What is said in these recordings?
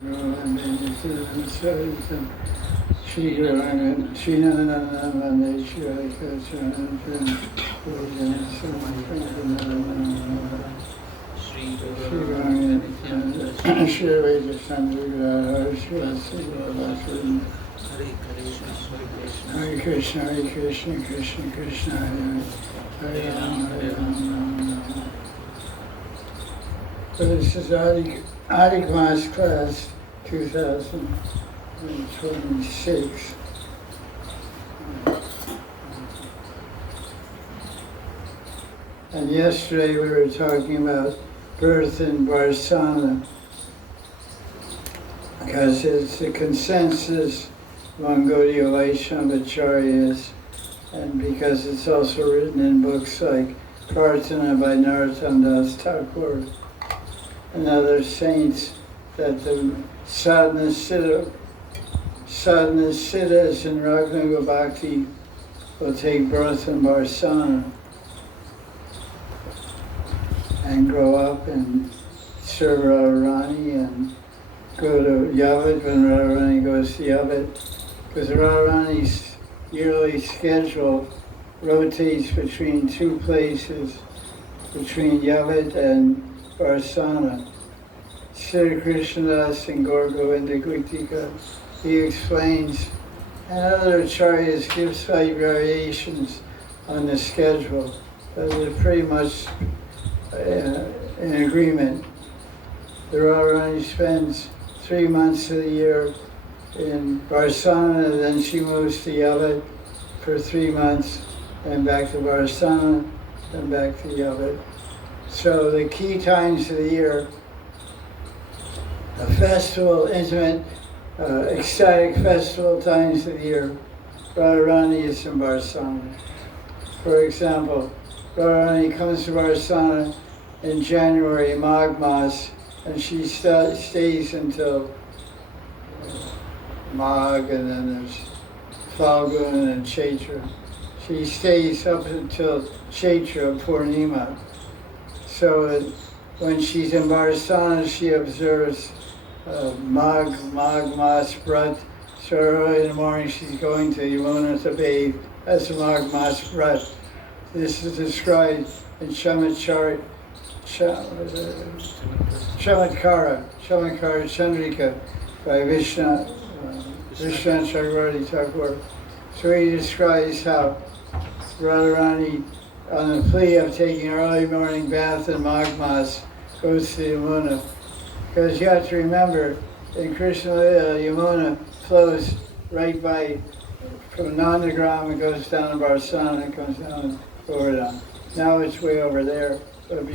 Hare Krishna, Hare Krishna, Krishna Krishna, Hare Rama, Hare Rama. So this is Adi Class 2026. And yesterday we were talking about birth in Varsana, because it's the consensus among Gaudiya Vaishnavacharyas, and because it's also written in books like Prarthana by Narottam Das Thakur and other saints, that the sadhana siddhas in Raghunaga Bhakti will take birth in Varsana and grow up and serve Radharani and go to Yavat when Radharani goes to Yavat, because Radharani's yearly schedule rotates between two places, between Yavat and Varsana. Sri Krishnadas and Gaur Govinda Guitika, he explains, and other acharyas give slight variations on the schedule, but they're pretty much in agreement. The Radharani spends 3 months of the year in Varsana, then she moves to Yavat for 3 months, and back to Varsana, and back to Yavat. So the key times of the year, the festival, intimate, ecstatic festival times of the year, Radharani is in Varsana. For example, Radharani comes to Varsana in January, Magh Mas, and she stays until Magh, and then there's Falgun and Chaitra. She stays up until Chaitra Purnima. So that when she's in Varsana, she observes Magh Mas Vrat. So early in the morning she's going to Yamuna to bathe. That's a Magh Mas Vrat. This is described in Chamatkara Chandrika by Vishnu Chakravarti Thakur. So he describes how Radharani, on the plea of taking an early morning bath in Magh Mas, goes to Yamuna. Because you have to remember, in Krishna Lila, Yamuna flows right by, from Nandagram, it goes down to Varsana, it comes down to Govardhan. Now it's way over there. But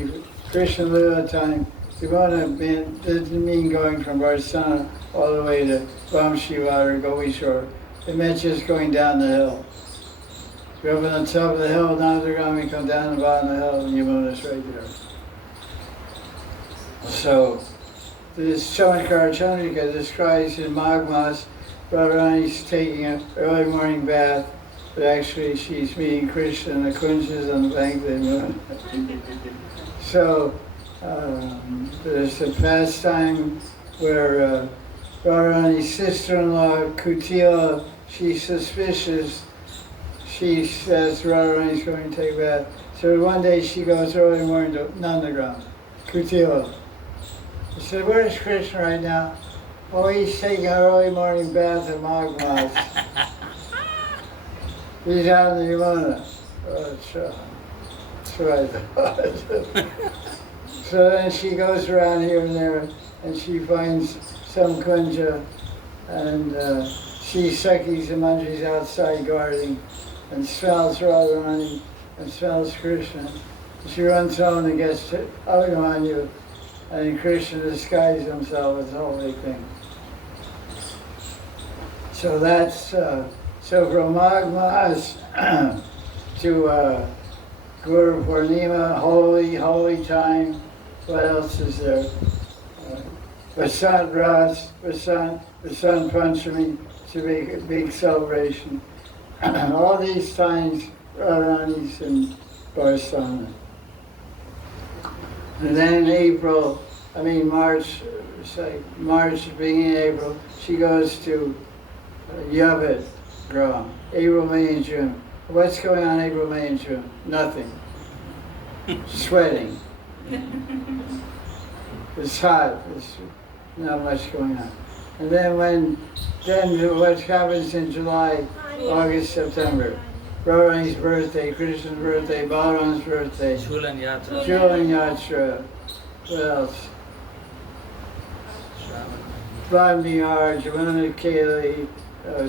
Krishna Lila time, Yamuna didn't mean going from Varsana all the way to Vamshivat or Govishore. It meant just going down the hill. You're up on the top of the hill, Nandagram, you come down the bottom of the hill, and Yamuna's right there. So, this Chamatkara Chandrika describes in Magh Mas, Radharani's taking an early morning bath, but actually she's meeting Krishna in the kunjas on the bank of the Yamuna. So, there's a pastime where Radharani's sister-in-law, Kutila, she's suspicious. She says Radharani's going to take a bath. So one day she goes early in the morning to Nandagram, Kutila. She said, "Where's Krishna right now?" "Oh, he's taking an early morning bath at Magh Mas. He's out in the Yamuna." Oh, that's right. So then she goes around here and there, and she finds some kunja, and sees Sakhis and manjaris outside guarding, and smells Radharani and smells Krishna. She runs home and gets to Abhimanyu, and Krishna disguises himself as the whole big thing. So that's, so from Magh Mas to Guru Purnima, holy time. What else is there? Vasant Ras, Vasant Panchami, it's a big celebration. All these times, Radharani's in Varsana. And then in March it's like March, beginning of April, she goes to Yavet Gram, April, May, and June. What's going on April, May, and June? Nothing. Sweating. It's hot. There's not much going on. And then what happens in July, August, September? Radharani's birthday, Krishna's birthday, Balaram's birthday, Julan Yatra. Julan Yatra. What else? Vamniyar, Jamuna Kali,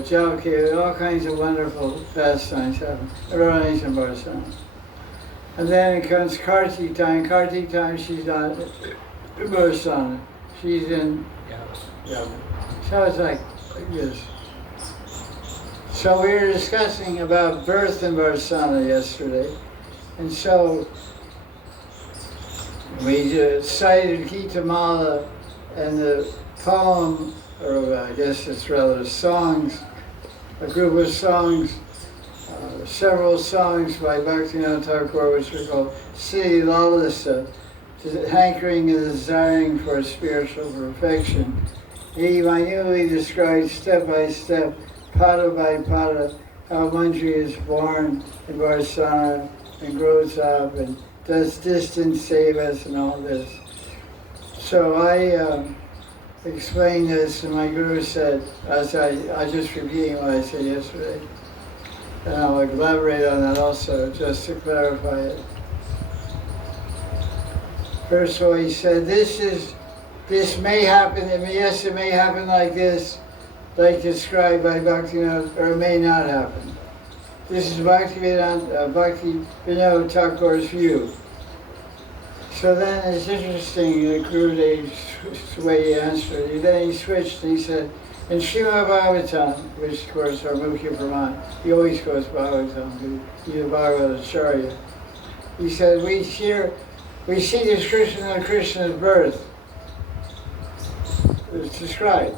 Jalkali, all kinds of wonderful pastimes happen. Radharani's in Barcelona. And then it comes Kartik time. Kartik time, she's not in Barcelona. She's in Yava. So it's like this. So we were discussing about birth in Barcelona yesterday. And so we cited Gita Mala and the poem, or I guess it's rather songs, a group of songs, several songs by Bhaktivinoda Thakur, which we call Sri Lalasa, hankering and desiring for spiritual perfection. He minutely describes step by step, pada by pada, how manjari is born in Varsana and grows up and does distant sevas and all this. So I explained this, and my guru said, I just repeating what I said yesterday, and I'll elaborate on that also, just to clarify it. First of all, he said, this may happen, yes, it may happen like this, like described by Bhaktivinoda, or it may not happen. This is Bhaktivinoda Thakur's view. So then it's interesting, Gurudev's way he answered it. Then he switched and he said, in Srimad Bhagavatam, which of course are Mukhya Praman, he always goes Bhagavatam, he's a Bhagavatacharya. He said, we see the description of Krishna's birth. It's described.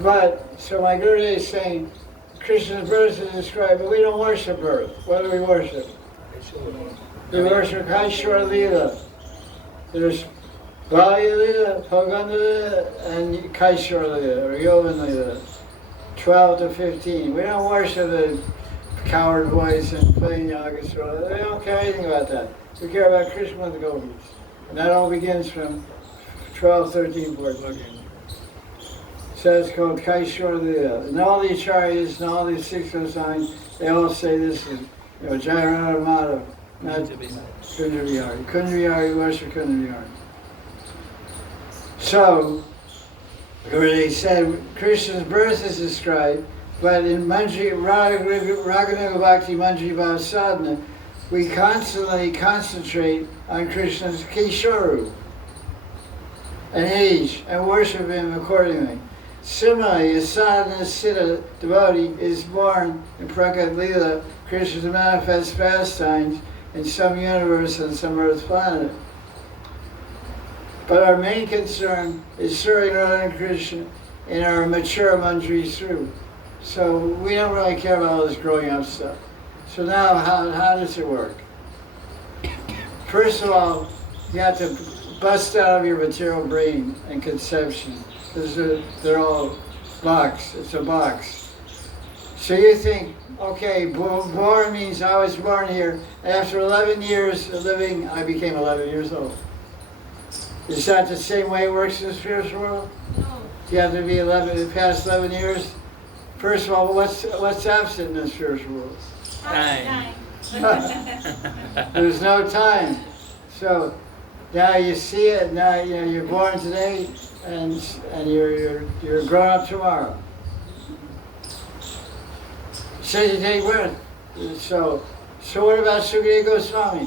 But, so my Gurudev is saying, Krishna's birth is described, but we don't worship birth. What do we worship? We worship Kaishwara Leela. There's Balya Leela, Poganda Leela, and Kaishwara Leela, or Yovan Leela, 12 to 15. We don't worship the coward voice and playing Yagasura. We don't care anything about that. We care about Krishna and the Gopis. And that all begins from 12, 13, 14. So it's called Kaishwara Leela. And all the acharyas and all these 609, they all say this is, Jayarana Madhav, not Kunda Vihari. Kunda Vihari, worship Kunda Vihari. So, they said Krishna's birth is described, but in Manjari, Raganuga Bhakti Manjari Bhava Sadhana, we constantly concentrate on Krishna's Kishoru and age and worship him accordingly. Similarly, a sadhana siddha devotee is born in Prakat Leela, Krishna's manifest pastimes in some universe on some earth planet. But our main concern is serving Radha and Krishna in our mature manjaris through. So we don't really care about all this growing up stuff. So now, how does it work? First of all, you have to bust out of your material brain and conception. They're all box. It's a box. So you think, okay, born means I was born here. After 11 years of living, I became 11 years old. Is that the same way it works in the spiritual world? No. You have to be 11, past 11 years? First of all, what's absent in the spiritual world? Time. There's no time. So now you see it. Now you're born today, and you're grown up tomorrow. So you take birth. So what about Sukadeva Goswami?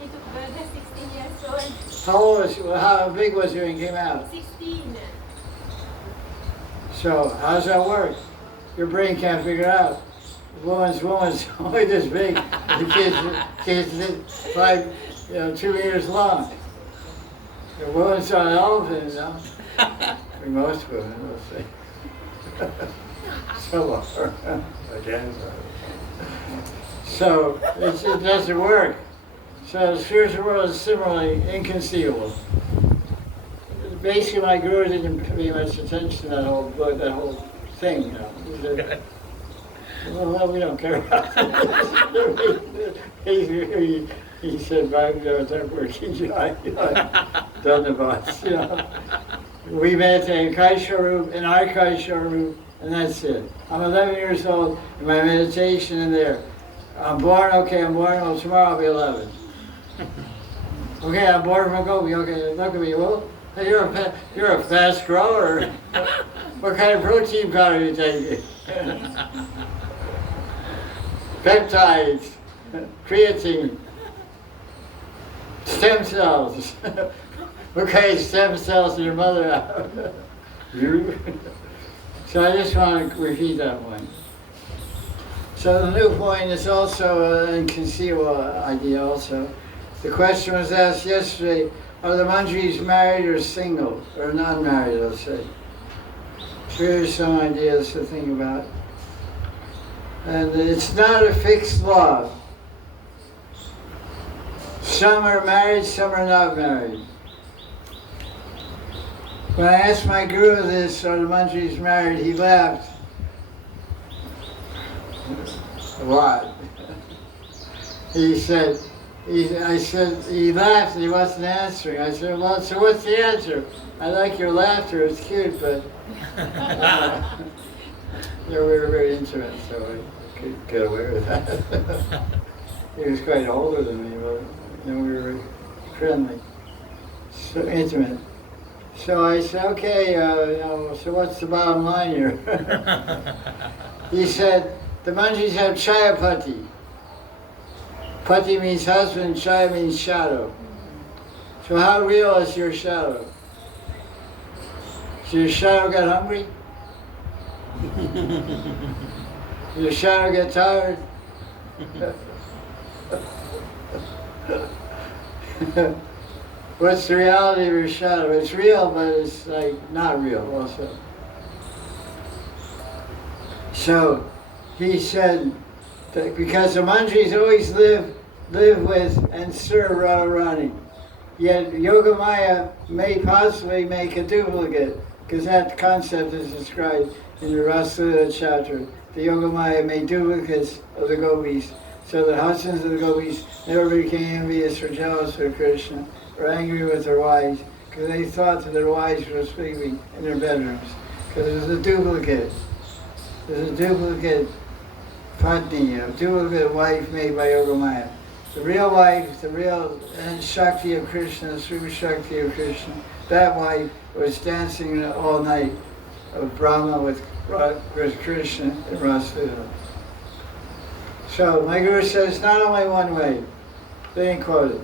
He took birth at 16 years old. How old was he? Well, how big was he when he came out? 16. So how's that work? Your brain can't figure it out. The woman's only this big. The kid's 2 meters long. The woman's on an elephant, Most women, let's say. So again. So it doesn't work. So the spiritual world is similarly inconceivable. basically my guru didn't pay much attention to that whole book, that whole thing, you know. He said, well, we don't care about it. He said, Dhanyavad, you know. We meditate in Kaisharup, in our Kaisharup, and that's it. I'm 11 years old, and my meditation in there. I'm born, okay, I'm born, well, tomorrow I'll be 11. Okay, I'm born from Gopi, okay, look at me, well, you're a fast grower. What kind of protein powder are you taking? Peptides, creatine, stem cells. What kind of stem cells did your mother have? You? So I just want to repeat that one. So the new point is also an inconceivable idea also. The question was asked yesterday, are the manjaris married or single, or non-married, let's say. So here's some ideas to think about. And it's not a fixed law. Some are married, some are not married. When I asked my guru this, are the manjaris married, he laughed. A lot. He said, I said, he laughed and he wasn't answering. I said, well, so what's the answer? I like your laughter, it's cute, but we were very intimate, so I could get away with that. He was quite older than me, but we were very friendly, so intimate. So I said, okay, so what's the bottom line here? He said, the manjaris have chayapati. Pati means husband, chaya means shadow. So how real is your shadow? So your shadow got hungry? Your shadow get tired? What's the reality of your shadow? It's real, but it's like not real also. So he said that because the manjaris always live with and serve Radharani. Yet Yogamaya may possibly make a duplicate, because that concept is described in the Rasalila chapter. The Yogamaya made duplicates of the gopis, so the husbands of the gopis never became envious or jealous of Krishna, or angry with their wives, because they thought that their wives were sleeping in their bedrooms. Because there's a duplicate. There's a duplicate Patni, a duplicate wife made by Yogamaya. The real wife, the real Shakti of Krishna, the Sri Shakti of Krishna, that wife was dancing all night of Brahma with Krishna and Rasalila. So my guru says not only one way, being quoted.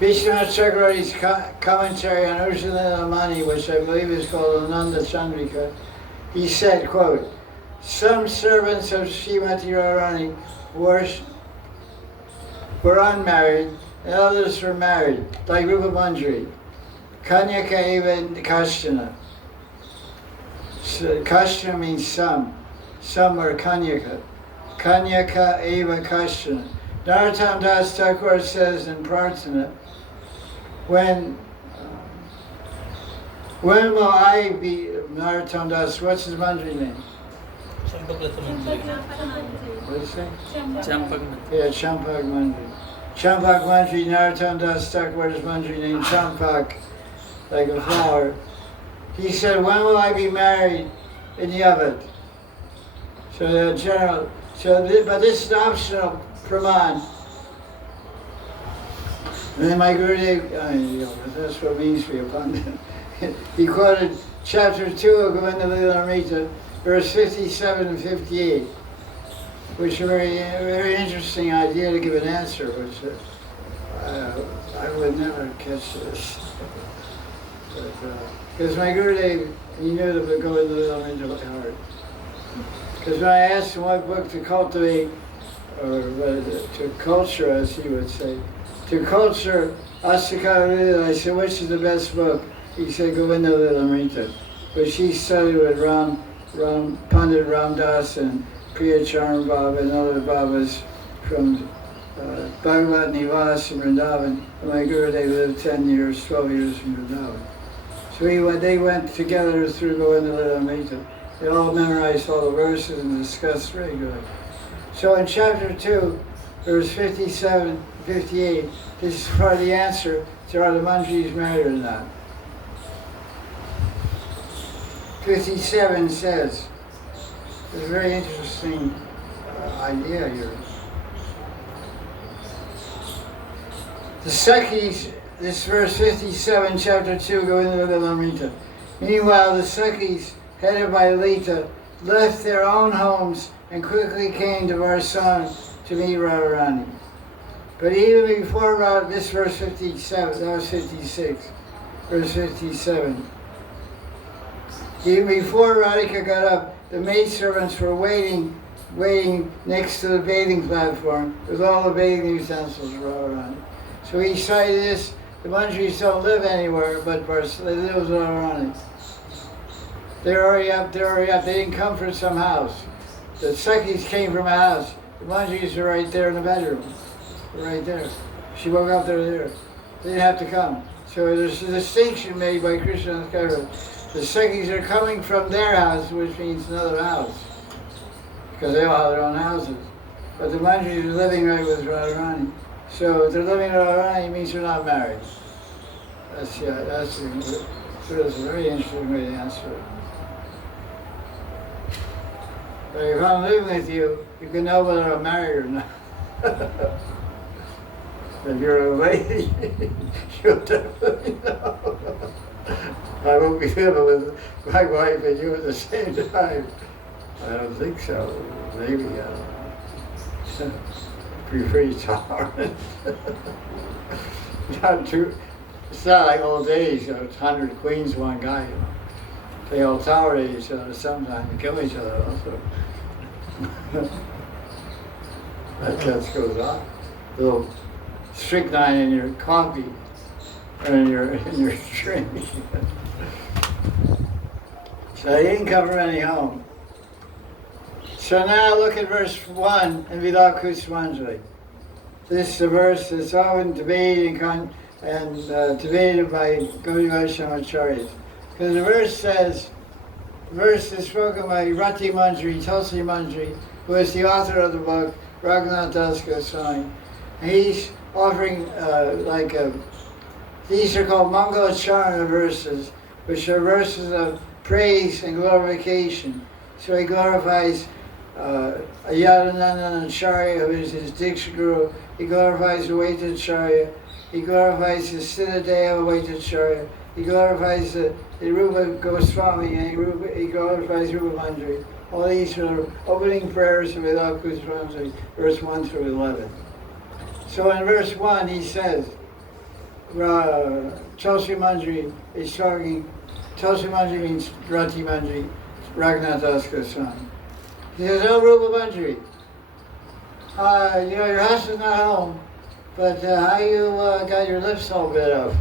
Vishwanath Chakravarti's commentary on Urjuna Mani, which I believe is called Ananda Chandrika, he said, quote, some servants of Srimati Radharani were unmarried and others were married, like Rupa Manjari. Kanyaka eva Kashtana. So, Kashtana means some. Some were Kanyaka. Kanyaka eva Kashtana. Narottam Das Thakur says in Prarthana, when will I be, Narottam Das, what's his Manjari name? What did you say? Champak. Yeah, Champak Manjari. Champak Manjari, Narottam Das Thakur, his Manjari named Champak, like a flower. He said, when will I be married in Yavat? So the general, but this is optional praman. And then my Gurudev, that's what it means to be a pandit. He quoted chapter 2 of Govinda Lilamrita, verse 57 and 58, which is a very interesting idea to give an answer, which I would never catch this. Because my Gurudev, he knew the Govinda Lilamrita by heart. Because when I asked him what book to cultivate, or to culture, as he would say, to culture Astakara, I said, which is the best book? He said, Govinda Lilamrita, which he studied with Pandit Ramdas and Priya Charan Baba and other Babas from Bhagavat Nivas in Vrindavan. And my Gurudev lived 10 years, 12 years in Vrindavan. So they went together through Govindamrita. They all memorized all the verses and discussed regularly. So in chapter 2, verse 57, 58, this is for the answer to are the manjaris married or not. 57 says, it's a very interesting idea here. The Sakhis, this verse 57, chapter 2, go into the Lamrita. Meanwhile, the Sakhis, headed by Lita, left their own homes and quickly came to Varsan to meet Radharani. But even before this verse 57, that was 56, verse 57. Even before Radhika got up, the maidservants were waiting next to the bathing platform with all the bathing utensils for Radharani. So he cited this, the manjaris don't live anywhere but Varsan, they live with Radharani. They're already up, they didn't come from some house. The Sakhis came from a house. The manjaris are right there in the bedroom. They're right there. She woke up, they're there. They didn't have to come. So there's a distinction made by Krishna and Kaira. The Sakhis are coming from their house, which means another house. Because they all have their own houses. But the manjaris are living right with Radharani. So if they're living with Radharani, it means they're not married. That's a very interesting way to answer it. But if I'm living with you, you can know whether I'm married or not. If you're a lady, you'll definitely know. I won't be living with my wife and you at the same time. I don't think so. Maybe, I don't know. Be pretty tolerant. Not too, it's not like old days, it's 100 queens, one guy, you know. They all tolerate each other sometimes and kill each other also. That just goes on. A little strychnine in your coffee or in your drink. So they didn't come from any home. So now look at verse 1 in Vilakusmanjali. This is a verse that's often debated debated by Gaudiya Vaishnava acharyas. Because the verse says, the verse is spoken by Rati Manjari, Tulsi Manjari, who is the author of the book, Raghunath Das Goswami. And he's offering these are called Mangalacharana verses, which are verses of praise and glorification. So he glorifies Yadananda Acharya, who is his Diksha Guru. He glorifies Vaitacharya. He glorifies the Siddhadeva Vaitacharya. He glorifies the Rupa Goswami, and he glorifies Rupa Manjari. All these are opening prayers of Vilakusmanjali, verse 1 through 11. So in verse 1 he says, Tulsi Manjari is talking, Tulsi Manjari means Rati Manjari, Raghunath Das Goswami. He says, oh Rupa Manjari, your husband's not home, but how you got your lips all bit up?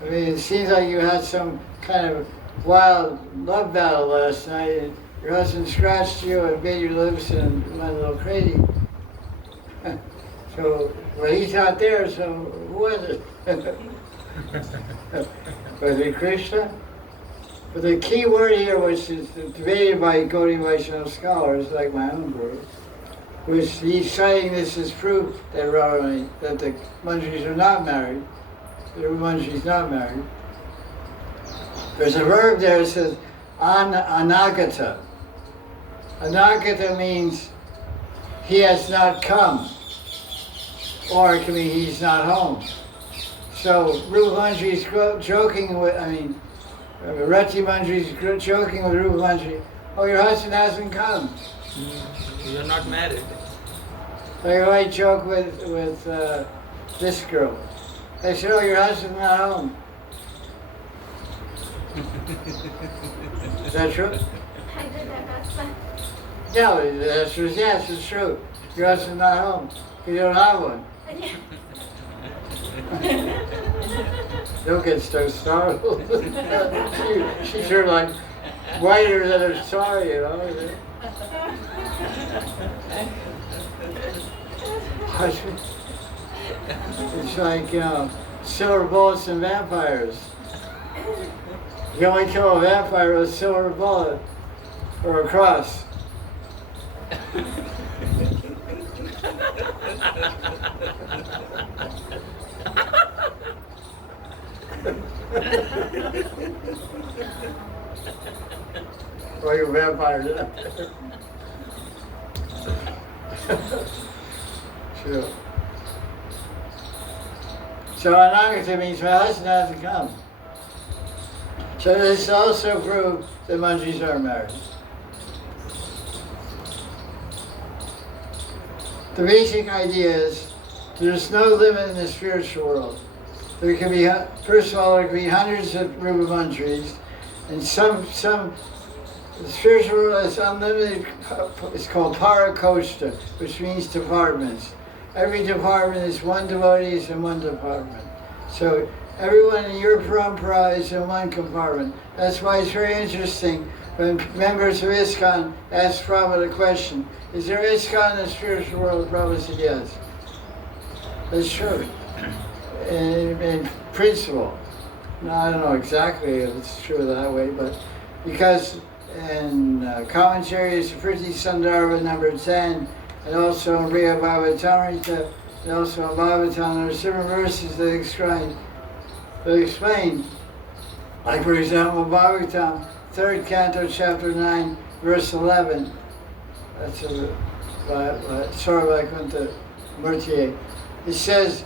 I mean, it seems like you had some kind of wild love battle last night, and your husband scratched you and bit your lips and went a little crazy. So, well, he's not there, so who was it? Was it Krishna? But the key word here, which is debated by Gaudiya Vaishnava scholars, like my own group, which he's citing this as proof that the manjaris are not married. The Manjari is not married. There's a verb there that says anagata. Anagata means he has not come, or it can mean he's not home. So Rupa Manjari is joking with, Rati Manjari is joking with Rupa Manjari. Oh, your husband hasn't come. You're not married. Like I might joke with this girl. I said, oh, your husband's not home. Is that true? I did that last time. Yeah, that's true. Yes, it's true. Your husband's not home. You don't have one. Don't get so startled. She's sort of like whiter than her sorry, you know. It's like, silver bullets and vampires. You can only kill a vampire with a silver bullet or a cross. Like a vampire. Sure. So anagata means my husband has to come. So this also proves that manjaris are married. The basic idea is there's no limit in the spiritual world. There can be, first of all, there can be hundreds of rupa manjaris, and the spiritual world is unlimited. It's called parakoshta, which means departments. Every department is one devotee is in one department. So everyone in your parampara is in one compartment. That's why it's very interesting when members of ISKCON ask Prabhupada a question, is there ISKCON in the spiritual world? Prabhupada said yes. That's true. In principle. No, I don't know exactly if it's true that way, but because in commentaries, Priti Sandarbha number 10, and also in Riya Bhagavatamrita, and also in Bhagavatam, there are different verses that explain, like for example, Bhagavatam, 3rd canto, chapter 9, verse 11. That's a Sarvavaikuntha Murtiye. It says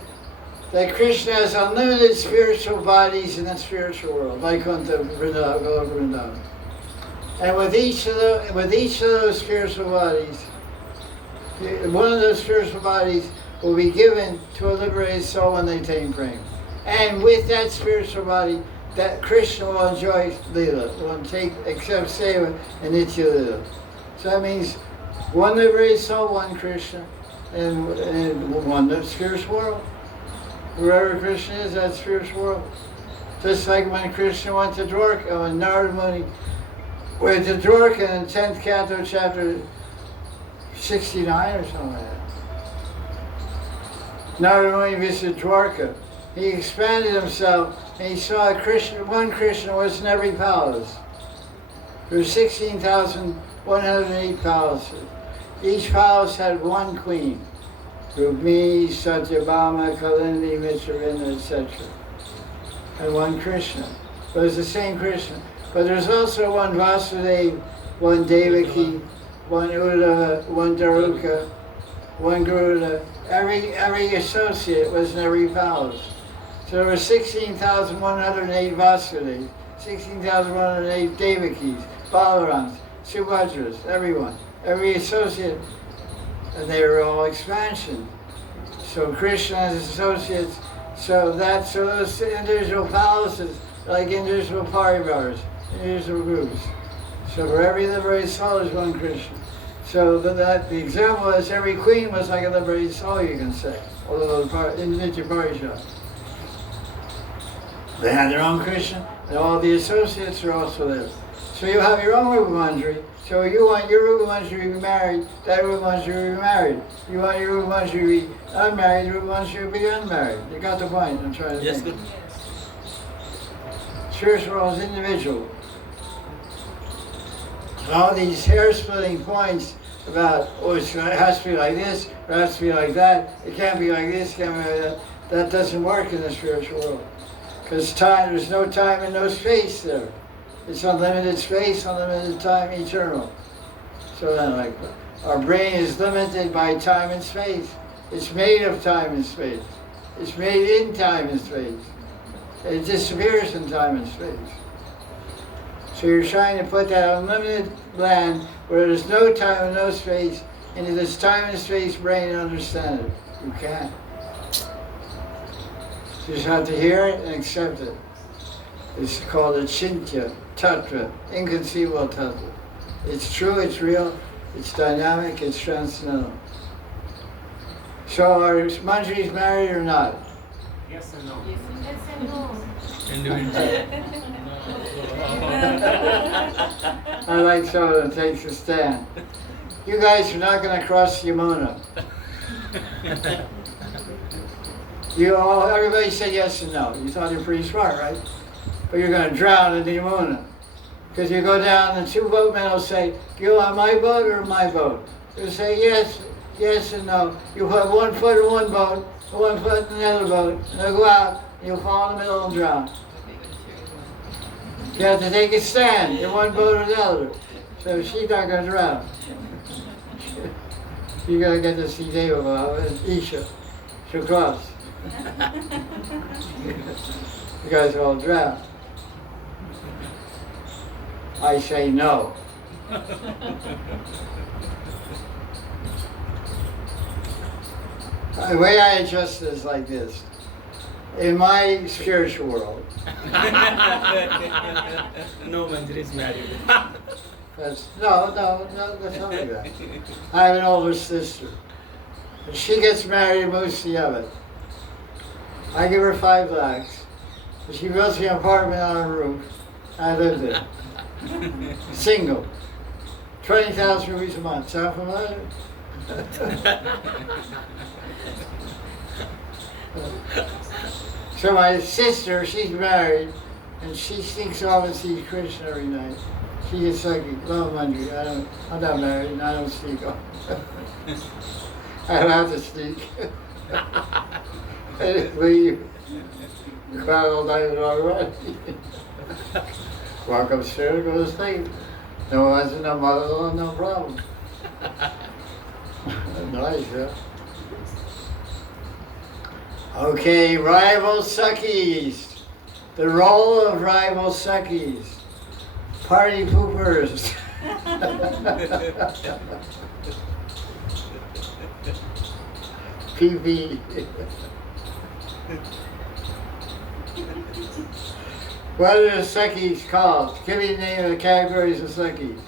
that Krishna has unlimited spiritual bodies in the spiritual world, Vaikuntha Vrindavan. And with each of those spiritual bodies, one of those spiritual bodies will be given to a liberated soul when they attain prema. And with that spiritual body, that Krishna will enjoy Leela, will accept Seva and Nitya Leela. So that means one liberated soul, one Krishna, and one spiritual world. Wherever Krishna is, that spiritual world. Just like when Krishna went to Dwarka, when Narada Muni went to Dwarka in 10th canto, chapter 69 or something like that. Narada Muni visited Dwarka. He expanded himself and he saw one Krishna was in every palace. There were 16,108 palaces. Each palace had one queen. Rukmini, Satyabhama, Kalindi, Mitravinda, etc. And one Krishna. But it's the same Krishna. But there's also one Vasudeva, one Devaki, one Uddhava, one Daruka, one Garuda. Every associate was in every palace. So there were 16,108 Vasudevas, 16,108 Devakis, Balarams, Subhadras, everyone. Every associate, and they were all expansion. So Krishna has associates, so those individual palaces, like individual parivars, individual groups. So for every liberated soul is one Krishna. So the example is every queen was like a liberated soul, you can say, although in Nitya Parishad. They had their own Krishna, and all the associates are also there. So you have your own Rupa Manjari. So you want your Rupa Manjari to be married, that Rupa Manjari to be married. You want your Rupa Manjari to be unmarried, the Rupa Manjari to be unmarried. You got the point I'm trying to Yes, think. good. Spiritual world is individual. And all these hair-splitting points about, it has to be like this, or it has to be like that, it can't be like this, it can't be like that. That doesn't work in the spiritual world. Because there's no time and no space there. It's unlimited space, unlimited time, eternal. So then, like, our brain is limited by time and space. It's made of time and space. It's made in time and space. It disappears in time and space. So you're trying to put that unlimited land where there's no time and no space into this time and space brain and understand it. You can't. You just have to hear it and accept it. It's called a chintya, tattva, inconceivable tattva. It's true, it's real, it's dynamic, it's transcendental. So are manjaris married or not? Yes and no. Yes and no. Individual. I like someone that takes a stand. You guys are not going to cross Yamuna. Everybody said yes and no. You thought you were pretty smart, right? but you're going to drown in the Yamuna. Because you go down and two boatmen will say, "Do you want my boat or my boat?" You'll say yes, yes and no. You put 1 foot in one boat, 1 foot in another boat, and they'll go out and you'll fall in the middle and drown. You have to take a stand in one boat or the other. So she's not going to drown. You got to get to see Deva and Isha. She'll cross. You guys all drown. I say no. The way I adjust is like this. In my spiritual world, No manjari is married. that's not like that. I have an older sister. When she gets married, moves to Yemen. I give her 5 lakhs. She builds me an apartment on her roof. I live there. Single. 20,000 rupees a month. Sound familiar? So my sister, she's married, and she sneaks off and sees Krishna every night. She gets like, "Well, manjari, I'm not married, and I don't sneak off." I don't have to sneak. I just leave. The crowd all night is already. Walk upstairs, go to sleep. No husband, no mother-in-law, no problem. Nice, yeah. Okay, rival Sakhis. The role of rival Sakhis. Party poopers. PP. What are the Sakhis called? Give me the name of the categories of Sakhis.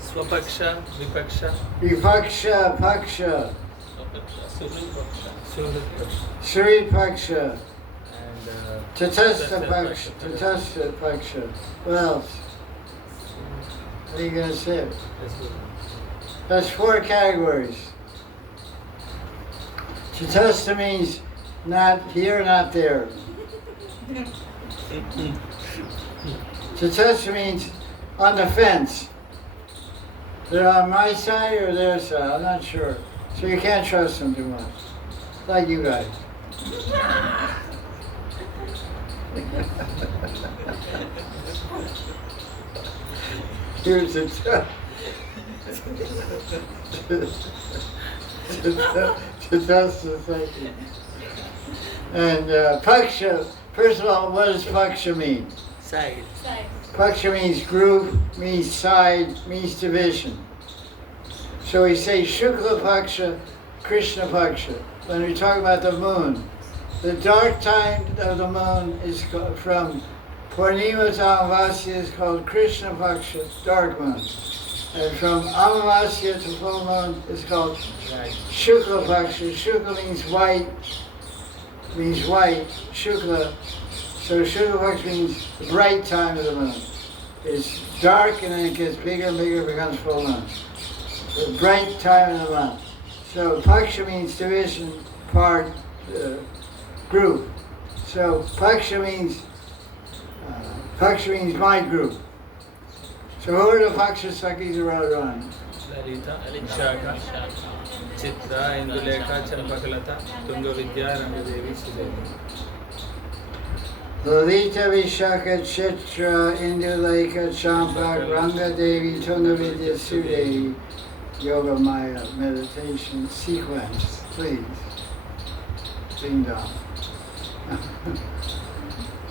Swapaksha, Vipaksha, Vipaksha, Paksha, Surya Sri Paksha, and Tatastha Paksha, Tatastha Paksha. What else? What are you going to say? That's 4 categories. Tatastha means not here, not there. Tatastha means on the fence. They're on my side or their side, I'm not sure. So you can't trust them too much. Like you guys. Here's a Tatastha Sakhi. And Paksha, first of all, what does Paksha mean? side. Paksha means group, means side, means division. So we say Shukla Paksha, Krishna Paksha. When we talk about the moon, the dark time of the moon is from Purnima to Amavasya is called Krishna Paksha, dark moon. And from Amavasya to full moon is called Shukla Paksha. Shukla means white, Shukla. So Shukla Paksha means the bright time of the moon. It's dark and then it gets bigger and bigger, becomes full moon. The bright time of the month. So Paksha means division, part, group. So Paksha means my group. So who are the Paksha Sakhis of Radharani? Lalita, Vishaka, Chitra, Indulekha, Champakalata, Tunga Vidya, Rangadevi, Sridevi. Lalita, Vishaka, Chitra, Indulekha, Champak, Rangadevi, Tungavidya, Sudevi. Yoga Maya meditation sequence, please. Ding dong.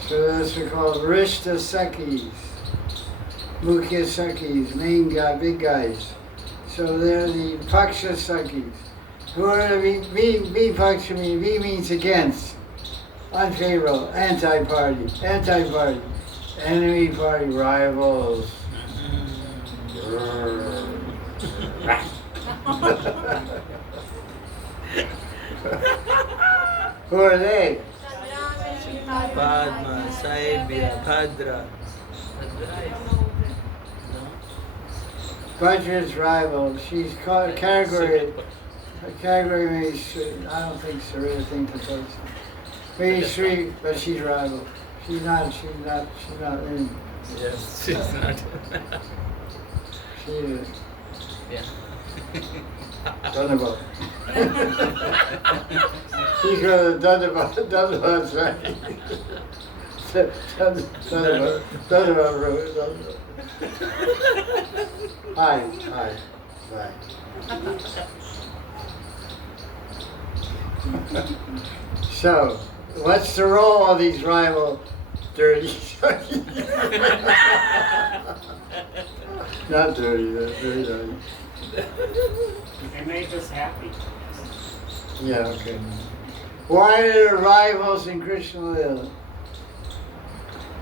So that's called Rishta Sakhis, Mukhya Sakhis, main guy, big guys. So they're the Paksha Sakhis. Who are the V Paksha mean? V means against, unfavorable, anti-party, enemy party, rivals. Who are they? Padma, Saibya, Bhadra. Bhadra's rival. She's called category. Category means I don't think Sarita thinks it's Maybe Sri, but she's rival. She's not in. Yes, she's not. She is. Yeah. Thunderbolt. She's got a Thunderbolt's right. Thunderbolt wrote. Hi. Bye. So, what's the role of these rival dirty Sakhis? Not dirty, that's very dirty. They made us happy. Yeah, okay. Why are there rivals in Krishna Lila?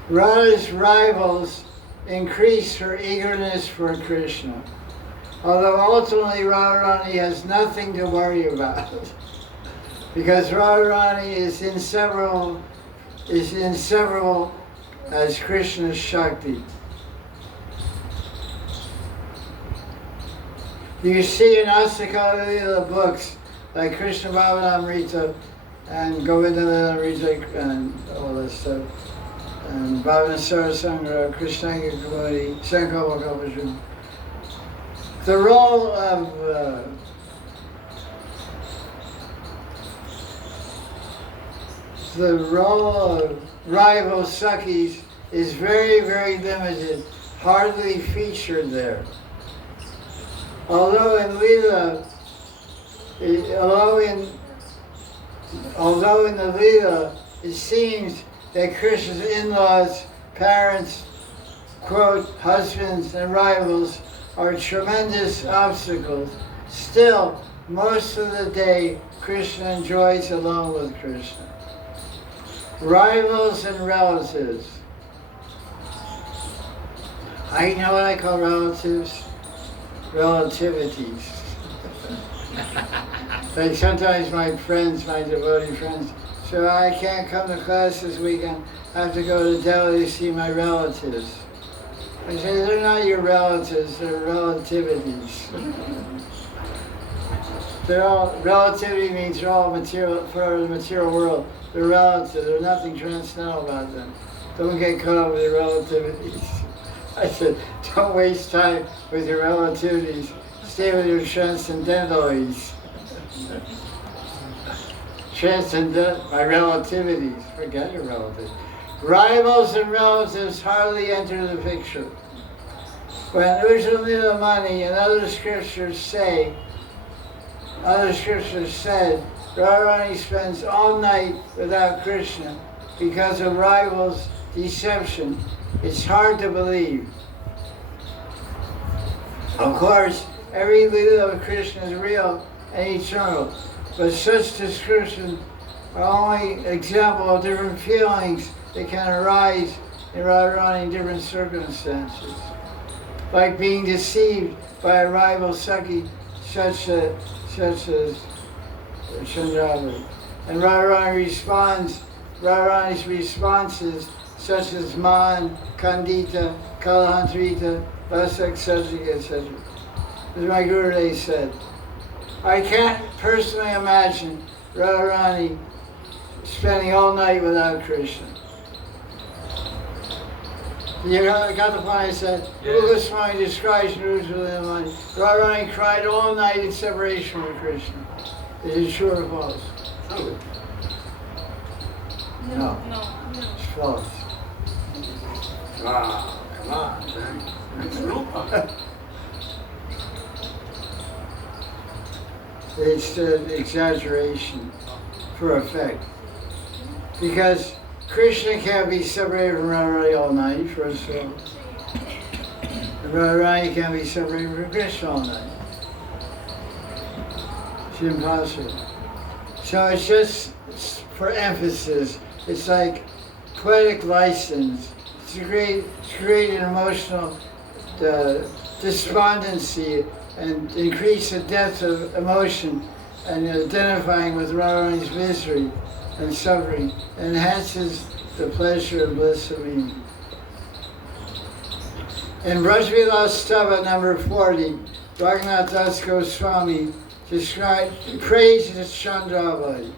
Radha's rivals increase her eagerness for Krishna, although ultimately Radharani has nothing to worry about, because Radharani is inseparable as Krishna's Shakti. You see in Astakala Lila books like Krishna Bhavanamrita and Govinda Lilamrita and all that stuff, and Bhavana Sarasangra, Krishna Kumari, Sankalpa Kalpashun. The role of rival Sakhis is very, very limited, hardly featured there. Although in the Leela, it seems that Krishna's in-laws, parents, quote, husbands and rivals are tremendous obstacles. Still, most of the day, Krishna enjoys alone with Krishna. Rivals and relatives. You know what I call relatives? Relativities. Like sometimes my friends, my devotee friends, so I can't come to class this weekend. I have to go to Delhi to see my relatives. I say, they're not your relatives, they're relativities. Relativity means they're all material, for the material world. They're relative, there's nothing transcendental about them. Don't get caught up with your relativities. I said, don't waste time with your relativities. Stay with your transcendentalities. My relativities. Forget your relatives. Rivals and relatives hardly enter the picture. When Ujjvala Mani and other scriptures said, Radharani spends all night without Krishna because of rivals' deception. It's hard to believe. Of course, every Leela of Krishna is real and eternal, but such descriptions are only an example of different feelings that can arise in Radharani in different circumstances. Like being deceived by a rival Sakhi such as Chandravali. And Radharani's responses such as Man, Kandita, Kalahantrita, Vasak, etc. As my Gurudev said, I can't personally imagine Radharani spending all night without Krishna. You got the point I said? Goswami describes Ujjvala Mani. Radharani cried all night in separation from Krishna. Is it true or false? No. It's false. Wow, come on, man. It's an exaggeration for effect. Because Krishna can't be separated from Radharani all night, first of all. And Radharani can't be separated from Krishna all night. It's impossible. So it's just for emphasis. It's like poetic license. To create an emotional despondency and increase the depth of emotion and identifying with Radharani's misery and suffering enhances the pleasure and bliss of meaning. In Brajvilas Stava number 40, Raghunath Das Goswami praises Chandravali.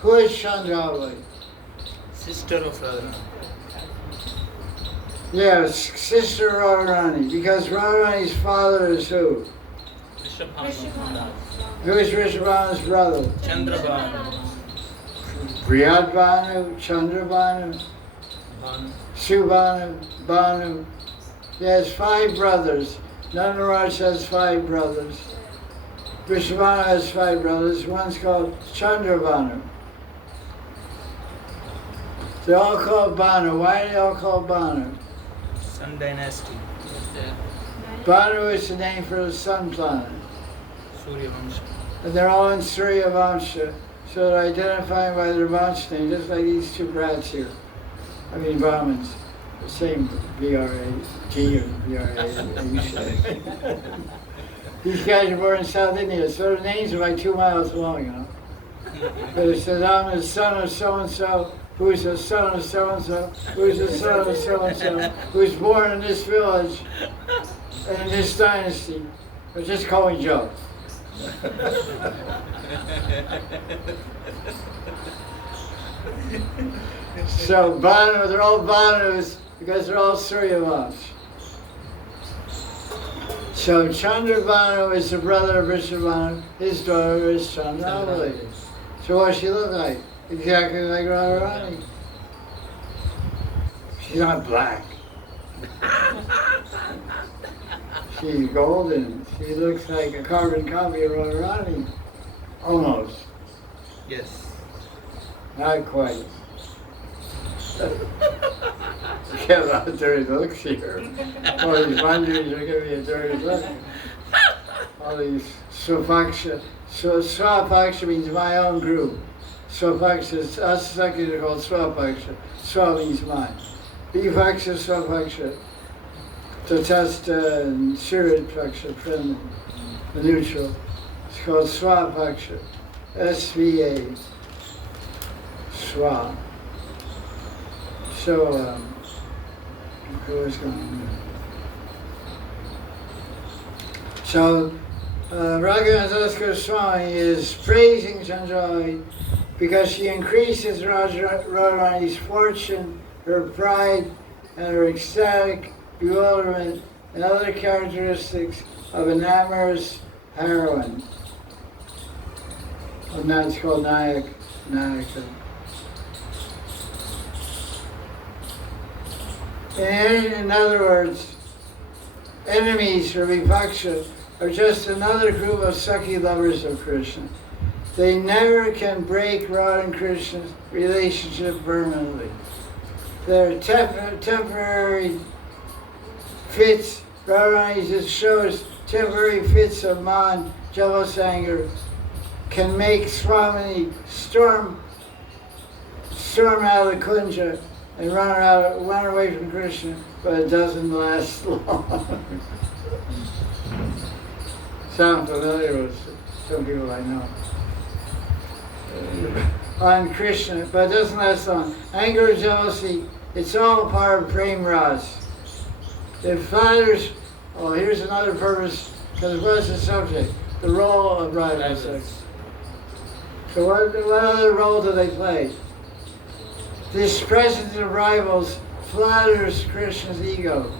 Who is Chandravali? Sister of Radharani. Yes, sister Radharani, because Radharani's father is who? Rishabhanu. Who is Rishabhanu's brother? Chandrabhanu. Brihadbhanu, Chandrabhanu, Bhanu. Subhanu, Bhanu. He has 5 brothers. Maharaj has 5 brothers. Rishabhanu has 5 brothers. One's called Chandrabhanu. They're all called Bhanu. Why are they all called Bhanu? Sun dynasty. Yeah. Bhanu is the name for the sun planet. Surya Vamsha. And they're all in Surya Vamsha. So they're identifying by their Vamsha name, just like these 2 brats here. I mean Brahmins. The same B-R-A-G or B-R-A-H. These guys are born in South India, so their names are like 2 miles long, you know. But it says, I'm the son of so-and-so, who's the son of so-and-so, who's the son of so-and-so, who's born in this village and in this dynasty. But just call me Joe. So Bhanu, they're all Bhanus because they're all Surya Vamsh. So Chandrabhanu is the brother of Rishabhanu. His daughter is Chandravali. So what does she look like? Exactly like Radharani. She's not black. She's golden. She looks like a carbon copy of Radharani. Almost. Yes. Not quite. You get a lot of dirty looks here. All these manjaris are giving me a dirty look. All these swapaksha. So swapaksha means my own group. Swapaksha, us Sakhis are called swapaksha. Swa means mine. Vipaksha, swapaksha. Tatasta and Shiridpaksha, friend, the neutral. It's called swapaksha. S-V-A. Swa. So, what's going on? So, Raghunath Goswami is praising Chandravali because she increases Radharani's fortune, her pride, and her ecstatic bewilderment and other characteristics of an amorous heroine. And that's called Nayaka. In other words, enemies for Vipaksha are just another group of Sakhi lovers of Krishna. They never can break Radha and Krishna's relationship permanently. They're temporary fits. Radharani just shows temporary fits of man, jealous anger, can make Swamini storm out of the kunja and run away from Krishna, but it doesn't last long. Sound familiar with some people I know. On Krishna, but it doesn't last long. Anger, jealousy, it's all part of prem ras. It flatters, here's another purpose, because what's the subject? The role of rival sex. So what other role do they play? This presence of rivals flatters Krishna's ego.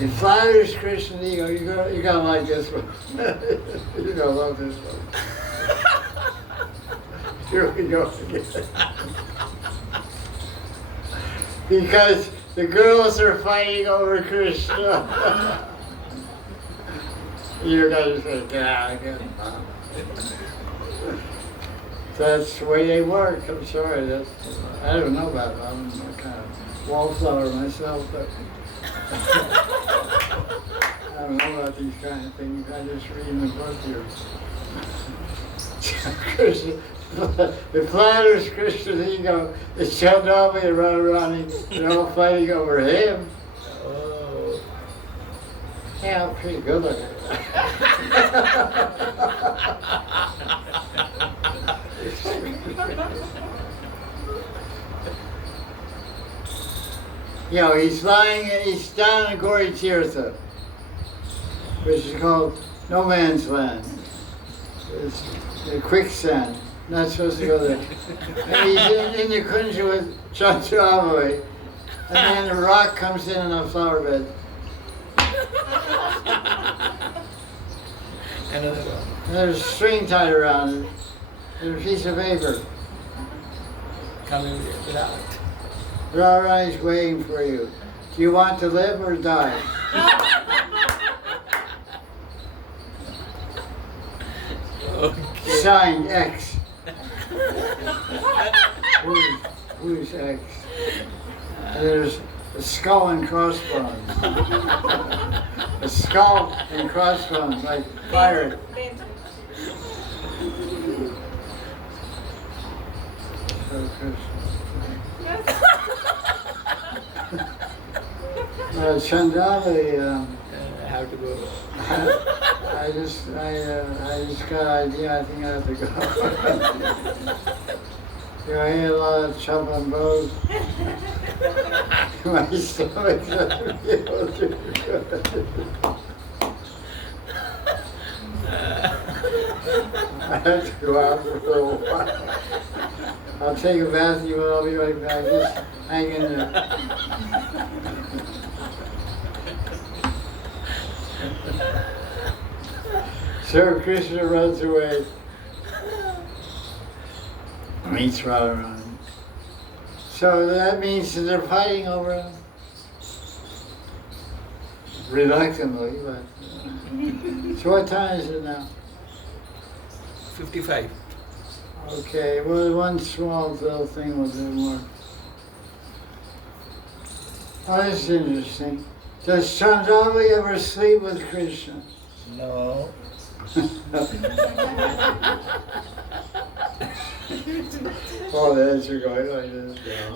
It flatters Krishna's ego. You're gonna like this one. You're gonna love this one. Here we go again. Because the girls are fighting over Krishna. You're gonna say, yeah, that's the way they work. I'm sorry. I don't know about it. I'm a kind of wallflower myself, but I don't know about these kind of things. I just read in the book here. It flatters Krishna's ego. It's Chandravali and Radharani. They're all fighting over him. Oh. Yeah, I'm pretty good looking. He's down in Gauri Tirtha, which is called no man's land. It's the quicksand. Not supposed to go there. And he's in the kunja with Chandravoy, and then a rock comes in a flower bed. Another one. And there's a string tied around it. There's a piece of paper. Coming without. Radharani's waiting for you. Do you want to live or die? Okay. Signed X. Who's X? And there's a skull and crossbones. A skull and crossbones, like pirate. So Chandrali, I have to go. I just got an idea. I think I have to go. I ate a lot of chopping bows. My stomach doesn't feel too good. I have to go out for a little while. I'll take a bath, and I'll be right back. Just hang in there. Sir Krishna runs away. Meets Radharani. So that means that they're fighting over him. Reluctantly, but. So what time is it now? 55. Okay, well, one small little thing will do more. Oh, this is interesting. Does Chandrali ever sleep with Krishna? No. All the heads are going like this. No.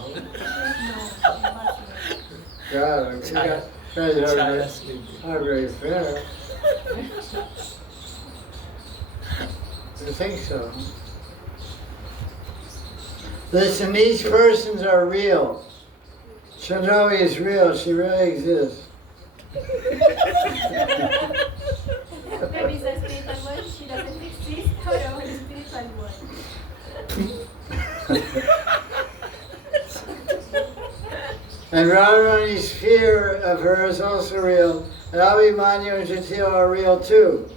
God, you guys are very fair. You think so? Listen, these persons are real. Chandrali is real. She really exists. Maybe the spiritual world, she doesn't exist, or our spiritual world. And Radharani's fear of her is also real. And Abhimanyu and Jatil are real too.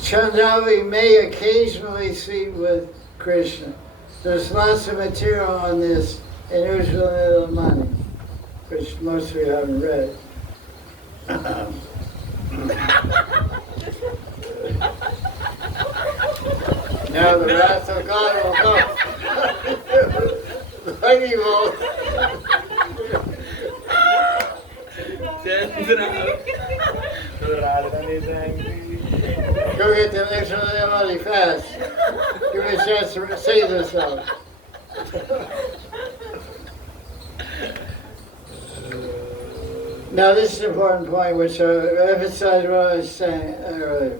Chandrali may occasionally sleep with Krishna. There's lots of material on this in Ujjwala Mani, which most of you haven't read. Now the wrath of God will come. Lightning bolt. Chandra. So Radharani is angry. Go get the extra money fast. Give me a chance to save yourself. Now this is an important point which I emphasized what I was saying earlier.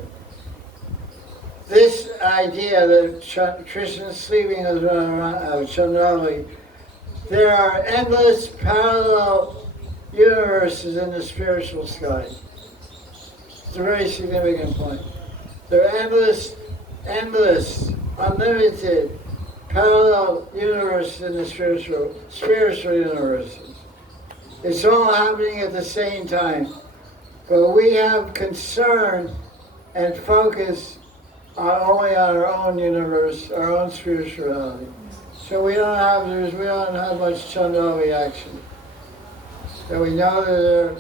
This idea that Krishna is sleeping with Chandrali, there are endless parallel universes in the spiritual sky. It's a very significant point. There are endless, unlimited, parallel universes in the spiritual universes. It's all happening at the same time. But we have concern and focus only on our own universe, our own spirituality. So we don't have much Chandrali action. So we know that there.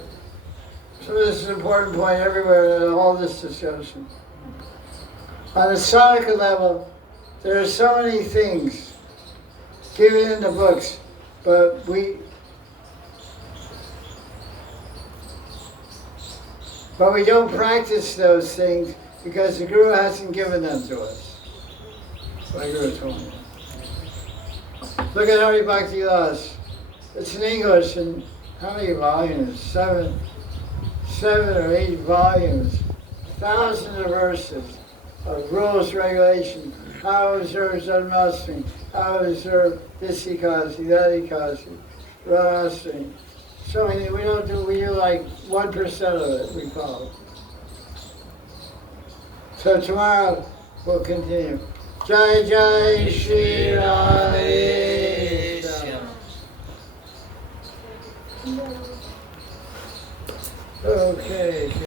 So this is an important point everywhere in all this discussion. On the Sadhaka level, there are so many things given in the books, but we don't practice those things because the Guru hasn't given them to us. My Guru told me. Look at Hari Bhakti Las. It's in English, and how many volumes? Seven or eight volumes. Thousands of verses of rules, regulations, how to observe Janmashtami, how to observe this Ekadasi, that Ekadasi, Radhastami. So many, we do like 1% of it, we follow. So tomorrow, We'll continue. Jai Jai Shri Radhe Shyam. Okay.